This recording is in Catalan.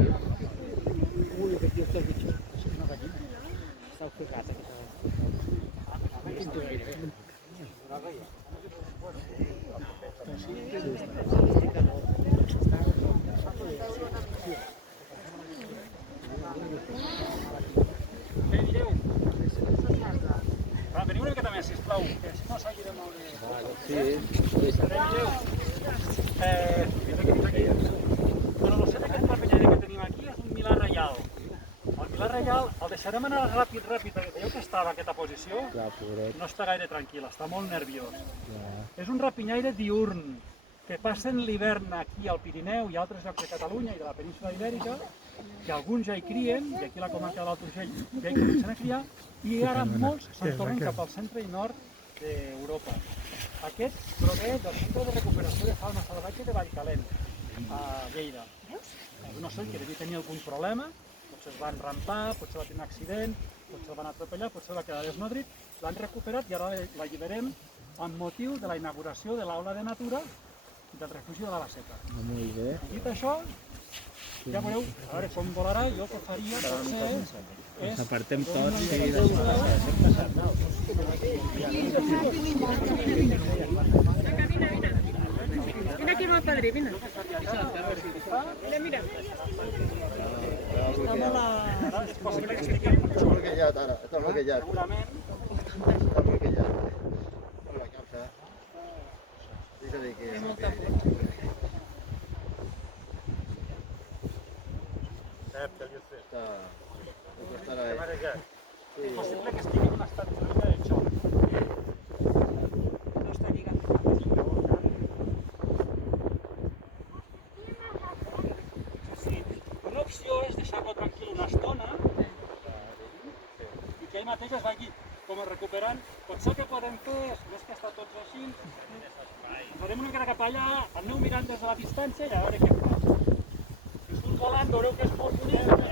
Ui, aquí està el bitxo. Això és una gallina. Està ofegat, aquesta Què direu? Veniu una miqueta més, sisplau, que si no s'hagi de moure... Bueno, l'ocell aquest rapinyaire que tenim aquí és un milà reial. El milà reial el deixarem anar ràpid, veieu que estava en aquesta posició? No està gaire tranquil, està molt nerviós. És un rapinyaire diürn, que passen l'hivern aquí al Pirineu i a altres llocs de Catalunya i de la península Ibèrica, que alguns ja hi crien, i aquí a la comarca de l'Alt Urgell ja hi comencen a criar, i ara molts se'n tornen cap al centre i nord d'Europa. Aquest prové del Centre de Recuperació de Fauna Salvatge de Vallcalent, a Lleida. És un ocell que devia tenir algun problema, potser es van rampar, potser va tenir un accident, potser el van atropellar, potser va quedar desnodrit, l'han recuperat i ara l'alliberem amb motiu de la inauguració de l'aula de natura del refugi de la Basseta. Molt bé. Dit això, ja veureu, a veure com volarà, jo el que faria potser és... Ens apartem tots i Mira aquí va el padre, mira. Mira. Està molt a... Està bloquejat ara, està bloquejat. Segurament. Està bloquejat. Per la capsa. Digue-li que... Està... Estarà ahí. És possible que estigui en un estat de xoc. No està lligat. Una opció és deixar-lo tranquil una estona i que ell mateix es vagi com recuperant. Potser que podem fer, si no és que està tots així, farem una mica cap allà, aneu mirant des de la distància i a veure què fa. Si surt volant veureu que és molt bonic.